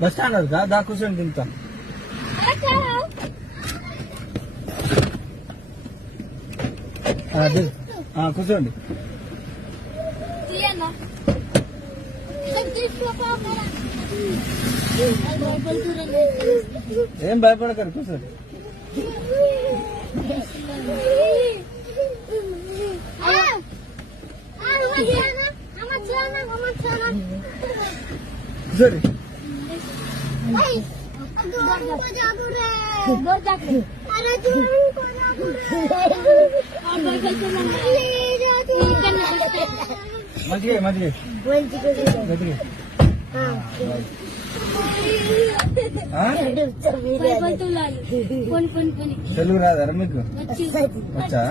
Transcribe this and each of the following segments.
Bus stand అది దా కూర్చొని దింపుతా. కూర్చోండి. ఏం భయపడతారు, కూర్చోండి. కూర్చోండి. మంచిగా మంచిగా తెలుగు రాదారా మీకు? వచ్చా?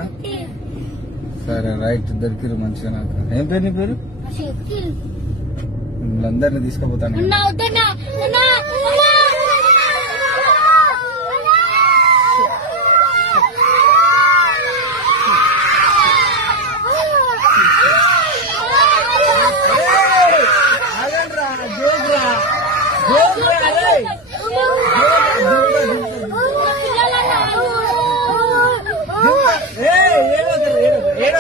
సరే రైట్, దొరికిరు మంచిగా. నాకు ఏం పేరు నీ పేరు? అందరిని తీసుకుపోతాను. ఏడో